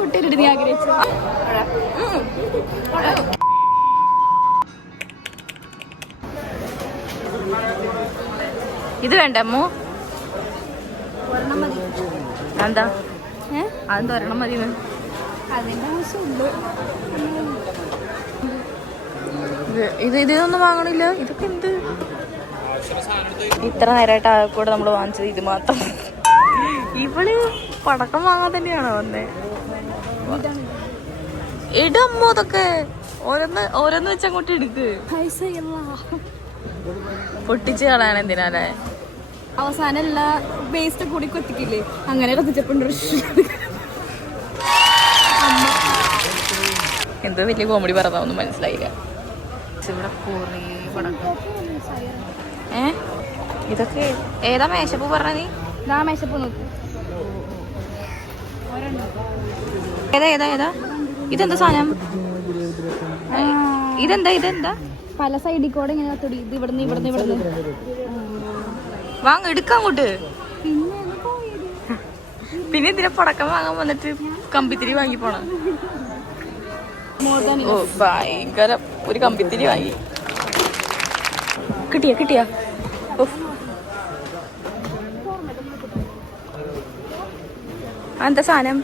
കുട്ടിയുടെ നീ ആഗ്രഹിച്ചു. ഇത് വേണ്ട അമ്മോ. എന്താ അതെന്താ ഒരെണ്ണം മതി? അതിന്റെ ആവശ്യമുണ്ട്. ഇതൊന്നും വാങ്ങണില്ല. ഇതൊക്കെ എന്ത് ഇത്ര നേരമായിട്ട് ആ കൂടെ നമ്മൾ വാങ്ങിച്ചത് ഇത് മാത്രം. ഇവള് പടക്കം വാങ്ങാൻ തന്നെയാണോ വന്നേ? ഇടമ്മോ അതൊക്കെ ഓരോന്ന് വെച്ച് അങ്ങോട്ട് എടുക്ക്. പൊട്ടിച്ച് കളയാൻ എന്തിനാലേ? അവസാനം എല്ലാ വേസ്റ്റ് കൂടി കൊത്തിക്കില്ലേ, അങ്ങനെ കത്തിച്ചപ്പോണ്ട് എന്തോ വലിയ കോമഡി പറഞ്ഞതൊന്നും മനസ്സിലായില്ല. ഇവിടെ കുറേ പടക്കം. ഇതൊക്കെ ഏതാ മേശപ്പൂ പറഞ്ഞ നീ? ഇതാ മേശപ്പൂ നോക്ക്. ഏതാ ഏതാ ഏതാ? ഇതെന്താ സാധനം? ഇതെന്താ? പല സൈഡിൽ കൂടെ ഇങ്ങനെ തൊടി. ഇത് ഇവിടുന്ന് വാങ്ങ എടുക്കാൻ അങ്ങോട്ട്. പിന്നെ ഇതിനെ പടക്കം വാങ്ങാൻ വന്നിട്ട് കമ്പിത്തിരി വാങ്ങി പോണ. ഓ ഭയങ്കര ഒരു കമ്പിത്തിരി വാങ്ങി. കിട്ടിയാ എന്താ സാധനം?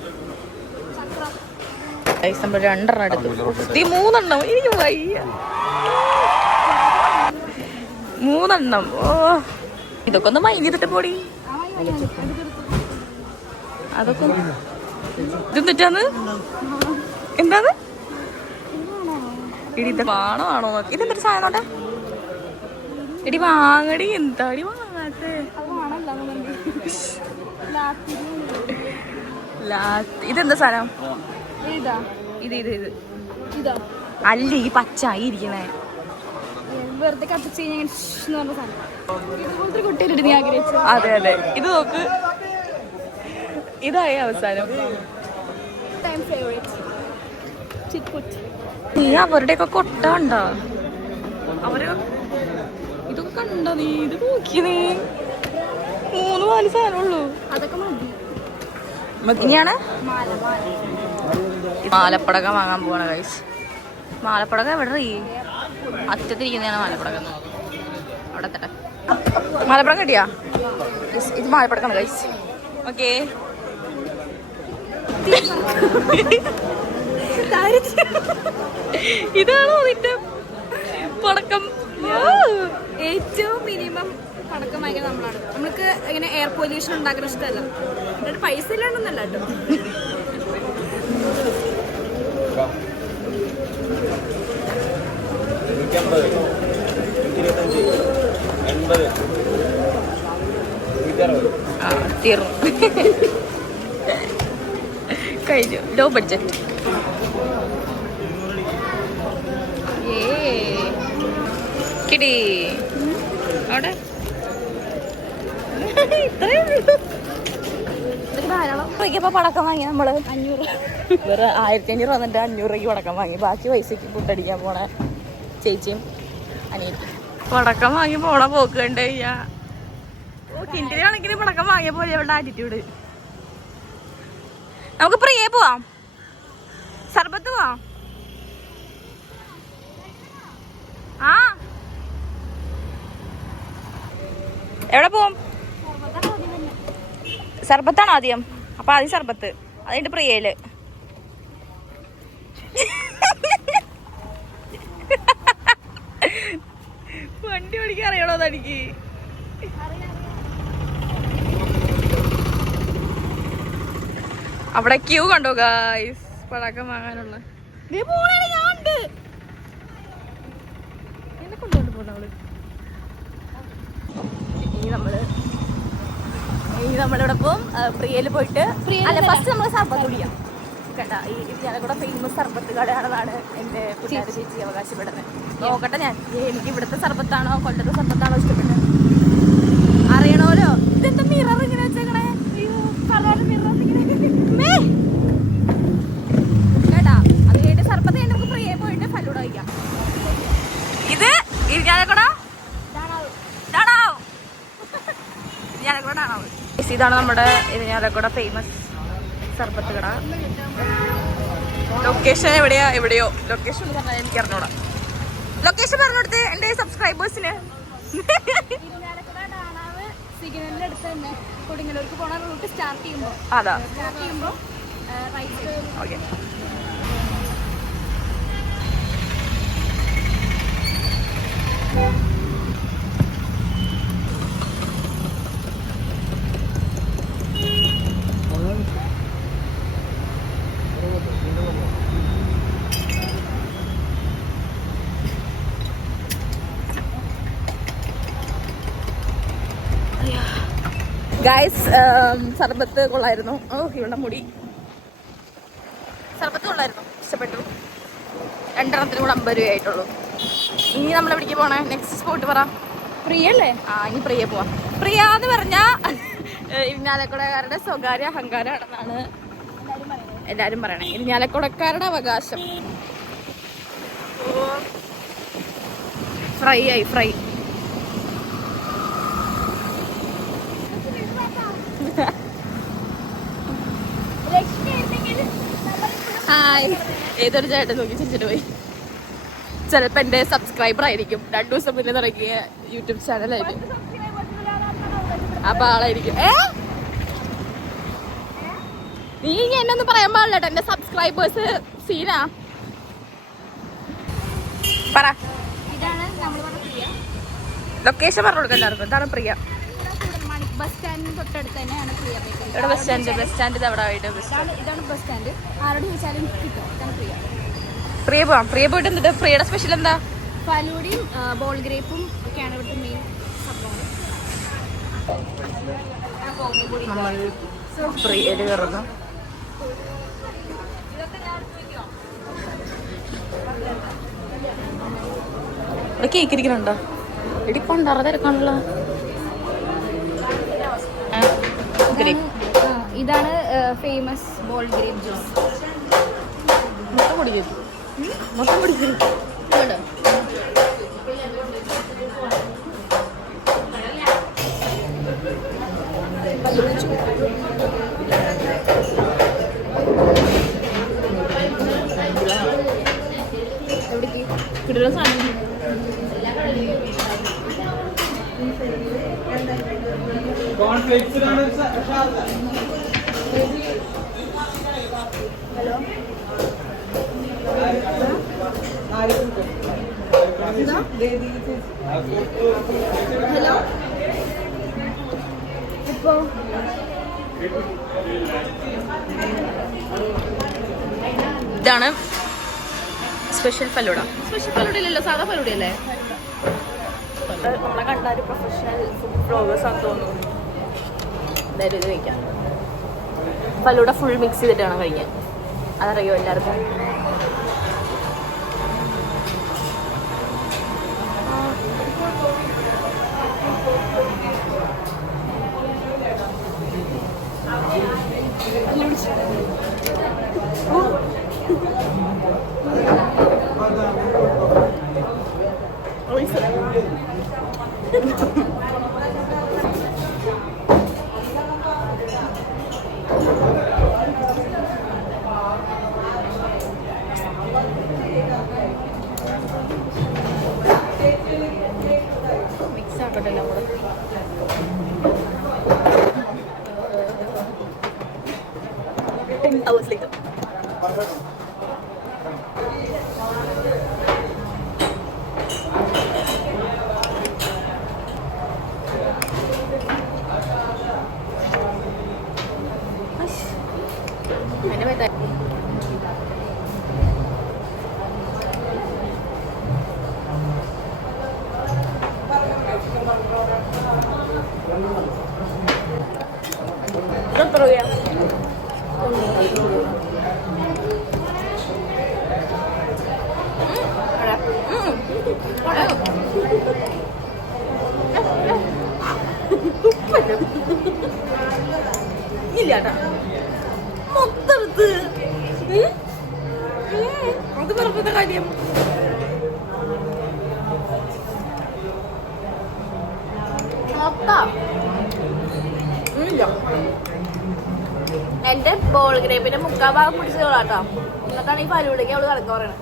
നമ്മൾ 2 എടുത്തു. 3 എനിക്ക് വയ്യ. 3. ഓ ഇതൊക്കെ ഒന്ന് മൈൻഡ് ചെയ്തിട്ട് പോടി. അതൊക്കെ ഇതെന്നിട്ടാന്ന് എന്താണ് ഇടി? ഇത് ആണോ ഇതെന്തൊരു സാധനം? ഇടി വാങ്ങടി. എന്താടി വാങ്ങാത്തെ? ഇതെന്താ സാധനം? ഇത് അല്ല ഈ പച്ച ഇരിക്കണേ. വെറുതെ കത്തിച്ച് കുട്ടിയുടെ നീ ആഗ്രഹിച്ചു. അതെ ഇത് നോക്ക്. ഇതായി അവസാനം. നീ അവരുടെയൊക്കെ കൊട്ട കണ്ടോ? അവര് ഇതൊക്കെ കണ്ടോ നീ? ഇത് നോക്കി നീ. 3-4 സാധനമുള്ളൂ. അതൊക്കെ മതി. ഇനിയാണ് മാലപ്പടക്കം വാങ്ങാൻ പോവാണ് ഗൈസ്. മാലപ്പടക്കം എവിടെ? അറ്റത്തിരിക്കുന്നതാണ് മാലപ്പടക്കം. അവിടെ തന്നെ മാലപ്പടക്കം കിട്ടിയാ? ഇത് മാലപ്പടക്കം ഗൈസ്. ഓക്കേ ഇതാണോ നിന്റെ പടക്കം? ഏറ്റവും മിനിമം പടക്കം വാങ്ങിയത് നമ്മളാണ്. നമ്മൾക്ക് ഇങ്ങനെ എയർ പൊല്യൂഷൻ ഉണ്ടാക്കുന്ന ഇഷ്ടമല്ല. എന്നിട്ട് പൈസ ഇല്ലാണ്ടൊന്നല്ല കേട്ടോ. തീർന്നു കഴിഞ്ഞു. Low budget. കിടി അവിടെ ഇത്രയും പടക്കം വാങ്ങി നമ്മള് 500. വേറെ 1500 വന്നിട്ട് 500 രൂപയ്ക്ക് പടക്കം വാങ്ങി. ബാക്കി പൈസക്ക് ഫുഡടിക്കാൻ പോണ ചേച്ചിയും അനിയത്തി. പടക്കം വാങ്ങി പോണ പോക്ക് കണ്ട് കഴിഞ്ഞാ കിൻഡിൽ കണക്കിന് പടക്കം വാങ്ങിയ പോലെ അവളുടെ ആറ്റിറ്റ്യൂഡ്. നമുക്ക് പ്രിയേ പോവാം. സർബത്ത് പോവാം. ആ എവിടെ പോവും? സർബത്താണോ ആദ്യം? അപ്പൊ ആദ്യം സർബത്ത്, അത് കഴിഞ്ഞിട്ട് പ്രിയയില്. വണ്ടി ഓടിക്കാൻ അറിയണോ തനിക്ക്? അവിടെ ക്യൂ കണ്ടോ ഗായ്സ് പടക്കം വാങ്ങാനുള്ള? എന്നെ കൊണ്ടുകൊണ്ട് പോണ അവള്. ഇനി നമ്മളിവിടെ പോവും. പ്രിയയില് പോയിട്ട് ഫസ്റ്റ് നമ്മൾ സർബത്ത് കുടിക്കാം. കേട്ടാ, ഈ ഞങ്ങളുടെ ഫേമസ് സർബത്ത് കടയാണെന്നാണ് എന്റെ കൂട്ടുകാരി ചേച്ചി അവകാശപ്പെടുന്നത്. നോക്കട്ടെ ഞാൻ, എനിക്ക് ഇവിടുത്തെ സർബത്താണോ കൊല്ലത്തെ സർബത്താണോ ഇഷ്ടപ്പെട്ടത് അറിയണമല്ലോ. ഇതെന്താ മിറർ ഇങ്ങനെ വെച്ചേക്കണേ? കേട്ടാ, അത് കഴിഞ്ഞിട്ട് സർബത്ത് കഴിഞ്ഞ് നമുക്ക് പ്രിയയിൽ പോയിട്ട് ഫലൂഡ കഴിക്കാം. ഇത് ഇതാണ് നമ്മുടെ ഇരിഞ്ഞാലക്കുട ഫേമസ് സർബത്ത് കട. ലൊക്കേഷൻ എവിടെയോ ലൊക്കേഷൻ പറഞ്ഞാൽ എനിക്ക് അറിഞ്ഞൂടാ. ലൊക്കേഷൻ പറഞ്ഞെടുത്ത് എൻ്റെ സബ്സ്ക്രൈബേഴ്സിന്. സിഗ്നലിന്റെ അടുത്ത് തന്നെ കൊടുങ്ങല്ലൂർക്ക് പോണ റൂട്ട് സ്റ്റാർട്ട് ചെയ്യുമ്പോൾ ഓക്കെ. ഗൈസ്, സർബത്ത് കൊള്ളായിരുന്നു. ഇവിടെ മുടി സർബത്ത് കൊള്ളായിരുന്നു, ഇഷ്ടപ്പെട്ടു. 2 കൂടെ 50 രൂപയായിട്ടുള്ളൂ. ഇനി നമ്മൾ എവിടേക്ക് പോണേ? നെക്സ്റ്റ് സ്പോട്ട് പറ. പ്രിയല്ലേ? ഇനി പ്രിയ പോവാം. പ്രിയ എന്ന് പറഞ്ഞാ ഇരിഞ്ഞാലക്കുടക്കാരുടെ സ്വകാര്യ അഹങ്കാരമാണെന്നാണ് എല്ലാരും പറയണേ. ഇരിഞ്ഞാലക്കുടക്കാരുടെ അവകാശം. ഫ്രൈ. ഹായ്. ഏതൊരു ചേട്ടൻ നോക്കി ചിരിച്ചിട്ട് പോയി. ചിലപ്പോ എന്റെ സബ്സ്ക്രൈബർ ആയിരിക്കും. 2 ദിവസം മുന്നേ തുടങ്ങിയ യൂട്യൂബ് ചാനലായിരിക്കും. അപ്പൊ ആളായിരിക്കും. നീ എന്നൊന്നും പറയാൻ പാടില്ല കേട്ടോ. എന്റെ സബ്സ്ക്രൈബേഴ്സ് സീനാ. പറ. ലൊക്കേഷൻ പറഞ്ഞു കൊടുക്കാൻ എല്ലാവർക്കും. ഇതാണ് പ്രിയ. ബസ് സ്റ്റാൻഡിന് തൊട്ടടുത്ത് തന്നെയാണ് പ്രിയ. ഇവിടെ ബസ് സ്റ്റാൻഡ് അവിടെ ആയിട്ട് ഇതാണ് ബസ് സ്റ്റാൻഡ്. ആരോട് ചോദിച്ചാലും കിട്ടും. ഇതാണ് പ്രിയ. പ്രിയ പോവാം. പ്രിയ പോയിട്ട് എന്നിട്ട് പ്രിയയുടെ സ്പെഷ്യൽ എന്താ? ഫലൂടിയും ബോൾ ഗ്രേപ്പും ഒക്കെയാണ് ഇവിടുത്തെ മെയിൻ സംഭവം. പ്രിയയില് കയറുന്നു. ഇവിടെ കേക്ക് ഇരിക്കുന്നുണ്ടോ? ഇടി കൊണ്ടറ തിരക്കാണല്ലോ. ഇതാണ് ഫേമസ് ബോൾ ഗ്രേപ്പ് ജ്യൂസ്. മൊത്തം കുടിക്കും. കിട്ടുന്ന സാധനം ഹലോ. ഇപ്പോ ഇതാണ് സ്പെഷ്യൽ ഫലൂഡ. സ്പെഷ്യൽ ഫലൂഡ ഇല്ലല്ലോ, സാധാ ഫലൂഡ അല്ലേ? നമ്മളെ കണ്ട ഒരു പ്രൊഫഷണൽ ഫുഡ് വ്ളോഗേഴ്സ് ആണെന്ന് തോന്നുന്നു. എന്തായാലും ഇത് കഴിക്കാം. ഫലൂഡ ഫുൾ മിക്സ് ചെയ്തിട്ട് വേണം കഴിക്കാൻ. അതറിയോ എല്ലാവർക്കും? മിക്സ് ആക്കട്ടെ എല്ലാം കൂടെ. hours later. ഇല്ലാട്ടാ മൊത്തത്ത് അത് പറഞ്ഞ കാര്യം. ഇല്ല എന്റെ ബോൾ ഗ്രേപ്പിന്റെ മുക്കാൽ ഭാഗം പിടിച്ചോളാട്ടോ. എന്നിട്ടാണ് ഈ ഫലൂടേക്ക് അവള് കണക്ക് പറയണത്.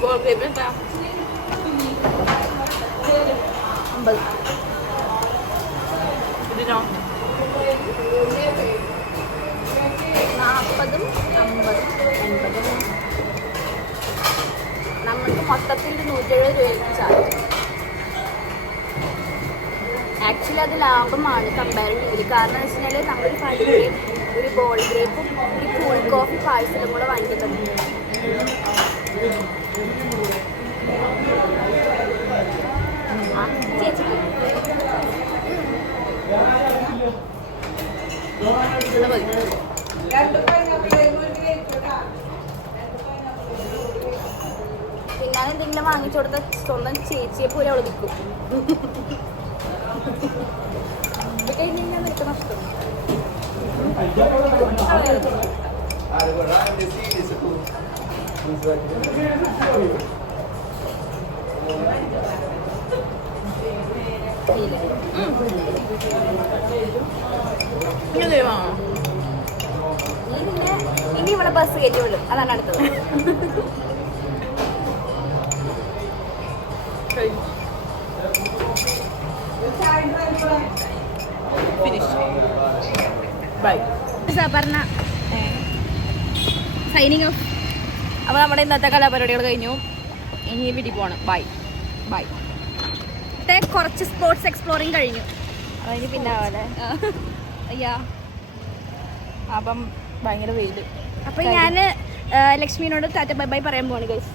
ബോൾ ഗ്രേപ്പ് എന്താ 50. ഇതിനോ 40, 50, 80. നമ്മൾക്ക് മൊത്തത്തിൽ 170 രൂപയ്ക്ക് ചാർജ്. ആക്ച്വലി അത് ലാഭമാണ് കമ്പാരിറ്റീവ്ലി. കാരണം എന്ന് വെച്ചാൽ നമ്മളൊരു ഫലൂടയും ഒരു ബോൾ ഗ്രേപ്പും ഈ കൂൾ കോഫി പാഴ്സലും കൂടെ വാങ്ങിക്കുന്നത്. ചേച്ചി ഞാൻ എന്തെങ്കിലും വാങ്ങിച്ചു കൊടുത്ത സ്വന്തം ചേച്ചിയെ പോലെ അവള് നിൽക്കും. കഴിഞ്ഞാൽ നിനക്ക് നഷ്ടം. ഇനി ഇവിടെ ബസ് കയറ്റി വിടും. അതാണ് അടുത്തത്. Signing off. അപ്പോൾ നമ്മുടെ ഇന്നത്തെ കലാപരിപാടികൾ കഴിഞ്ഞു. ഇനി വീട്ടിൽ പോകണം. Bye bye. കുറച്ച് സ്പോർട്സ് എക്സ്പ്ലോറിങ് കഴിഞ്ഞു. അതിന് പിന്നെ ആവാല്ലേ. അയ്യാ അപ്പം ഭയങ്കര വെയിൽ. അപ്പൊ ഞാൻ ലക്ഷ്മിനോട് ടാറ്റ ബൈ ബൈ പറയാൻ പോവാണ് ഗൈസ്.